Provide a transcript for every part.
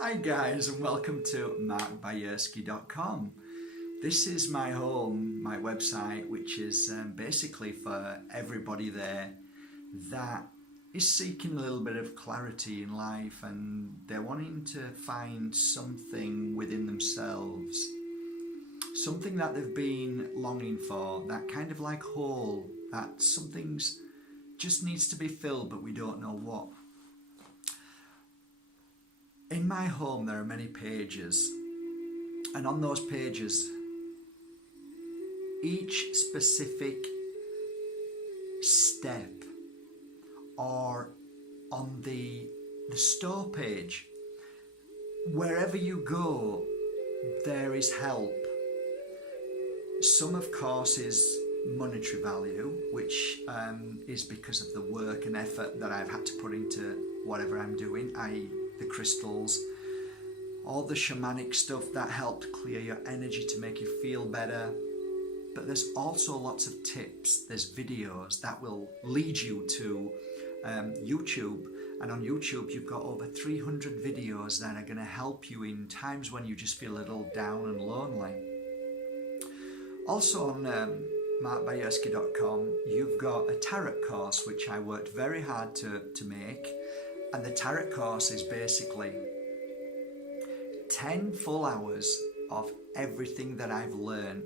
Hi guys, and welcome to Bajerski.com. This is my home, my website, which is basically for everybody there that is seeking a little bit of clarity in life, and they're wanting to find something within themselves, something that they've been longing for, that kind of like hole, that something's just needs to be filled but we don't know what. In my home there are many pages, and on those pages each specific step, or on the store page, wherever you go there is help. Some of course is monetary value, which is because of the work and effort that I've had to put into whatever I'm doing, i.e. the crystals, all the shamanic stuff that helped clear your energy to make you feel better. But there's also lots of tips, there's videos that will lead you to YouTube, and on YouTube you've got over 300 videos that are going to help you in times when you just feel a little down and lonely. Also on markbajerski.com you've got a tarot course which I worked very hard to make. And the tarot course is basically 10 full hours of everything that I've learned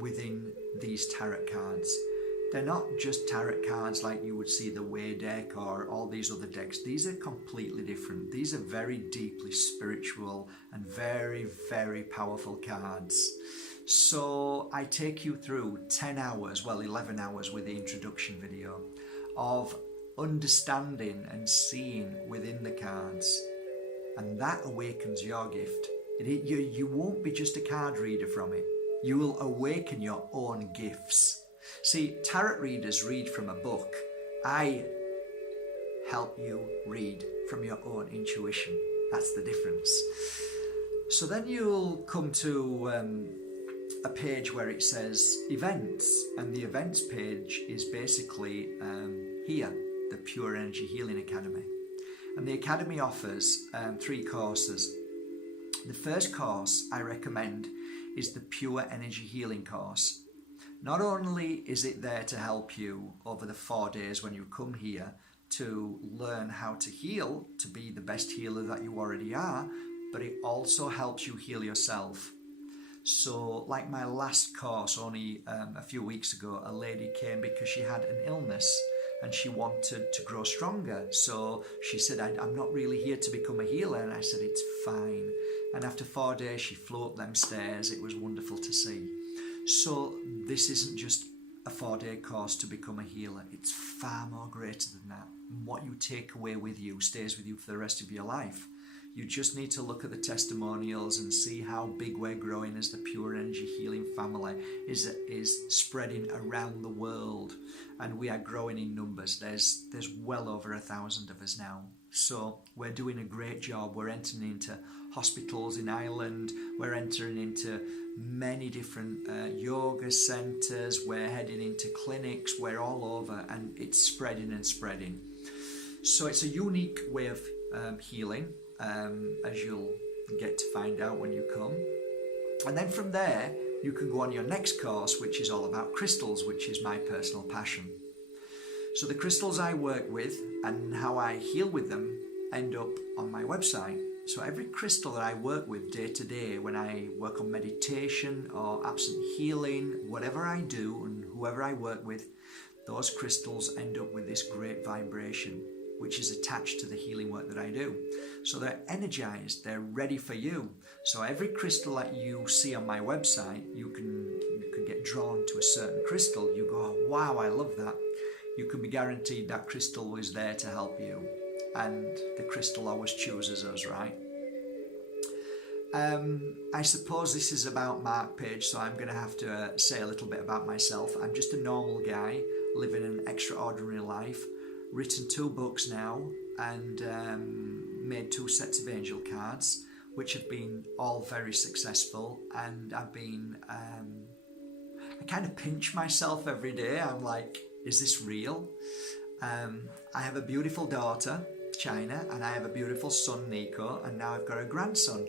within these tarot cards. They're not just tarot cards like you would see the Way deck or all these other decks. These are completely different. These are very deeply spiritual and very, very powerful cards. So I take you through 10 hours, well 11 hours with the introduction video, of understanding and seeing within the cards, and that awakens your gift. You won't be just a card reader from it. You will awaken your own gifts. See, tarot readers read from a book. I help you read from your own intuition. That's the difference. So then you'll come to a page where it says events, and the events page is basically here, the Pure Energy Healing Academy. And the Academy offers 3 courses. The first course I recommend is the Pure Energy Healing course. Not only is it there to help you over the 4 days when you come here to learn how to heal, to be the best healer that you already are, but it also helps you heal yourself. So like my last course only a few weeks ago, a lady came because she had an illness and she wanted to grow stronger. So she said, I'm not really here to become a healer. And I said, it's fine. And after 4 days, she flew up them stairs. It was wonderful to see. So this isn't just a 4-day course to become a healer. It's far more greater than that. What you take away with you stays with you for the rest of your life. You just need to look at the testimonials and see how big we're growing as the Pure Energy Healing family is spreading around the world, and we are growing in numbers. There's well over 1,000 of us now. So we're doing a great job. We're entering into hospitals in Ireland. We're entering into many different yoga centres. We're heading into clinics. We're all over, and it's spreading and spreading. So it's a unique way of healing. As you'll get to find out when you come. And then from there you can go on your next course, which is all about crystals, which is my personal passion. So the crystals I work with and how I heal with them end up on my website. So every crystal that I work with day to day, when I work on meditation or absent healing, whatever I do and whoever I work with, those crystals end up with this great vibration which is attached to the healing work that I do. So they're energized, they're ready for you. So every crystal that you see on my website, you can get drawn to a certain crystal. You go, oh, wow, I love that. You can be guaranteed that crystal is there to help you. And the crystal always chooses us, right? I suppose this is about Mark Page, so I'm going to have to say a little bit about myself. I'm just a normal guy living an extraordinary life. Written 2 books now, and made 2 sets of angel cards, which have been all very successful. And I've been I kind of pinch myself every day. I'm like, is this real? I have a beautiful daughter. China, and I have a beautiful son, Nico, and now I've got a grandson.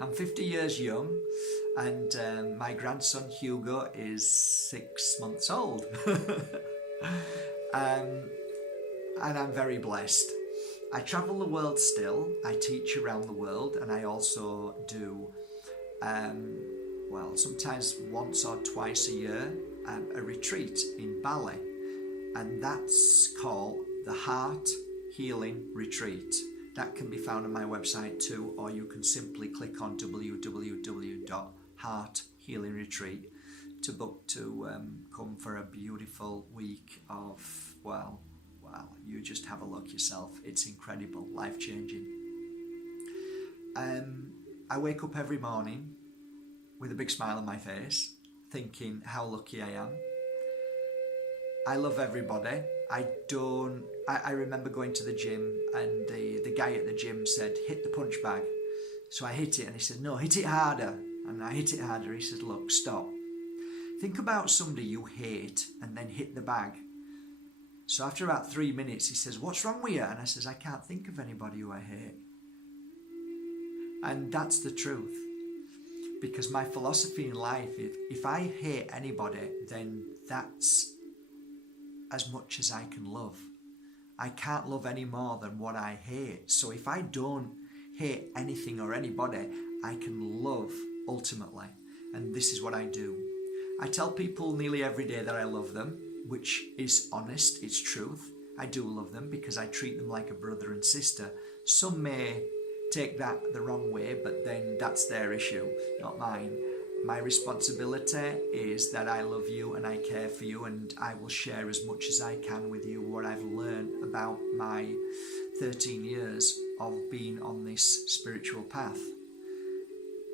I'm 50 years young, and my grandson, Hugo, is 6 months old. And I'm very blessed. I travel the world still. I teach around the world, and I also do, sometimes once or twice a year, a retreat in Bali, and that's called the Heart Healing Retreat. That can be found on my website too, or you can simply click on www.hearthealingretreat to book to come for a beautiful week of, you just have a look yourself. It's incredible, life-changing. I wake up every morning with a big smile on my face, thinking how lucky I am. I love everybody. I remember going to the gym, and the guy at the gym said, hit the punch bag. So I hit it, and he said, no, hit it harder. And I hit it harder. He said, look, stop. Think about somebody you hate and then hit the bag. So after about 3 minutes, he says, what's wrong with you? And I says, I can't think of anybody who I hate. And that's the truth. Because my philosophy in life, if I hate anybody, then that's as much as I can love. I can't love any more than what I hate. So if I don't hate anything or anybody, I can love ultimately. And this is what I do. I tell people nearly every day that I love them, which is honest, it's truth. I do love them because I treat them like a brother and sister. Some may take that the wrong way, but then that's their issue, not mine. My responsibility is that I love you and I care for you, and I will share as much as I can with you what I've learned about my 13 years of being on this spiritual path.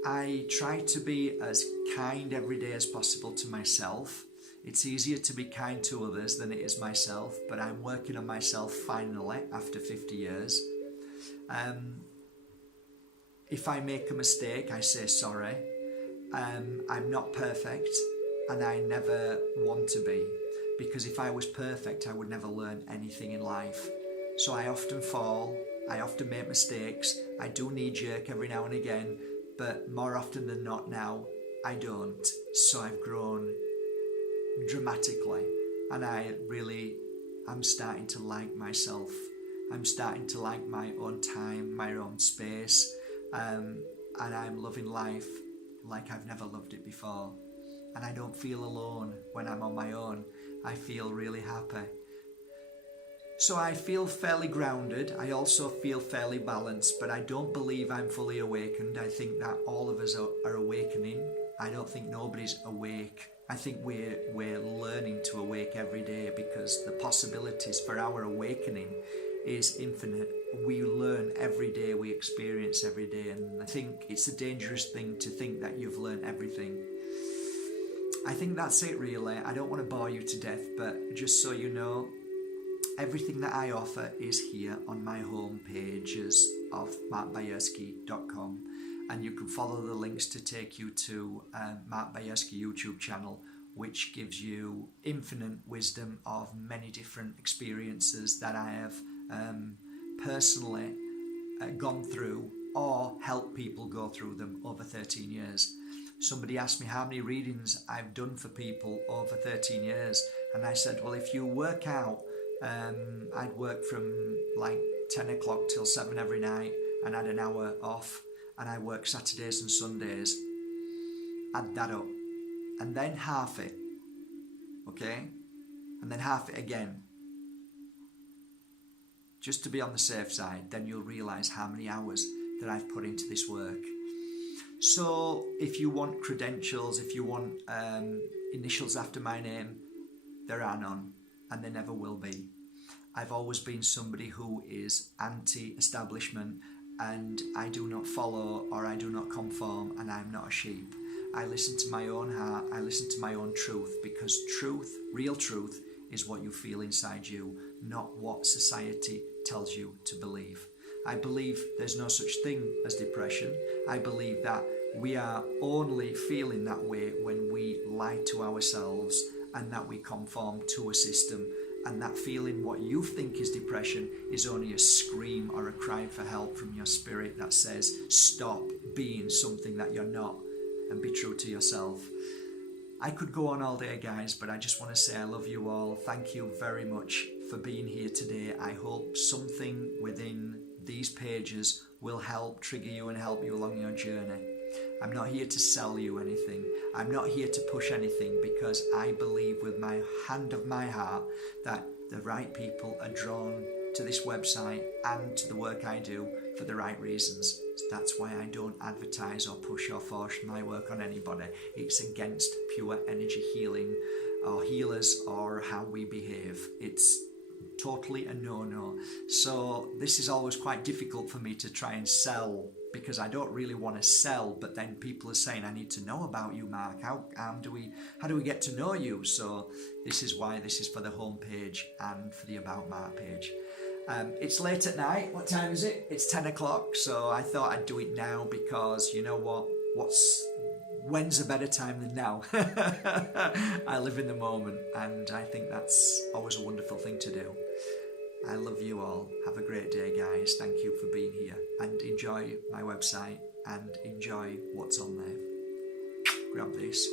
I try to be as kind every day as possible to myself. It's easier to be kind to others than it is myself, but I'm working on myself finally after 50 years. If I make a mistake, I say sorry. I'm not perfect, and I never want to be, because if I was perfect, I would never learn anything in life. So I often fall, I often make mistakes, I do knee-jerk every now and again, but more often than not now, I don't. So I've grown dramatically, and I'm starting to like myself. I'm starting to like my own time, my own space, and I'm loving life like I've never loved it before. And I don't feel alone when I'm on my own. I feel really happy. So I feel fairly grounded. I also feel fairly balanced, but I don't believe I'm fully awakened. I think that all of us are awakening. I don't think nobody's awake. I think we're learning to awake every day, because the possibilities for our awakening is infinite. We learn every day, we experience every day, and I think it's a dangerous thing to think that you've learned everything. I think that's it really. I don't want to bore you to death, but just so you know, everything that I offer is here on my home pages of markbajerski.com, and you can follow the links to take you to Mark Bajerski YouTube channel, which gives you infinite wisdom of many different experiences that I have personally gone through or helped people go through them over 13 years. Somebody asked me how many readings I've done for people over 13 years, and I said, well, if you work out, I'd work from like 10 o'clock till 7 every night and had an hour off, and I work Saturdays and Sundays. Add that up, and then half it, okay, and then half it again, just to be on the safe side. Then you'll realise how many hours that I've put into this work. So if you want credentials, if you want initials after my name, there are none, and there never will be. I've always been somebody who is anti-establishment, and I do not follow or I do not conform, and I'm not a sheep. I listen to my own heart, I listen to my own truth, because truth, real truth, is what you feel inside you, not what society tells you to believe. I believe there's no such thing as depression. I believe that we are only feeling that way when we lie to ourselves and that we conform to a system And that feeling, what you think is depression, is only a scream or a cry for help from your spirit that says, stop being something that you're not and be true to yourself. I could go on all day, guys, but I just want to say I love you all. Thank you very much for being here today. I hope something within these pages will help trigger you and help you along your journey. I'm not here to sell you anything. I'm not here to push anything, because I believe with my hand of my heart that the right people are drawn to this website and to the work I do for the right reasons. That's why I don't advertise or push or force my work on anybody. It's against pure energy healing or healers or how we behave. It's totally a no-no. So this is always quite difficult for me to try and sell, because I don't really want to sell, but then people are saying, I need to know about you, Mark. How do we get to know you? So this is why this is for the homepage and for the About Mark page. It's late at night. What time is it? It's 10 o'clock. So I thought I'd do it now, because you know what? When's a better time than now? I live in the moment, and I think that's always a wonderful thing to do. I love you all. Have a great day, guys. Thank you for being here, and enjoy my website and enjoy what's on there. Grab this.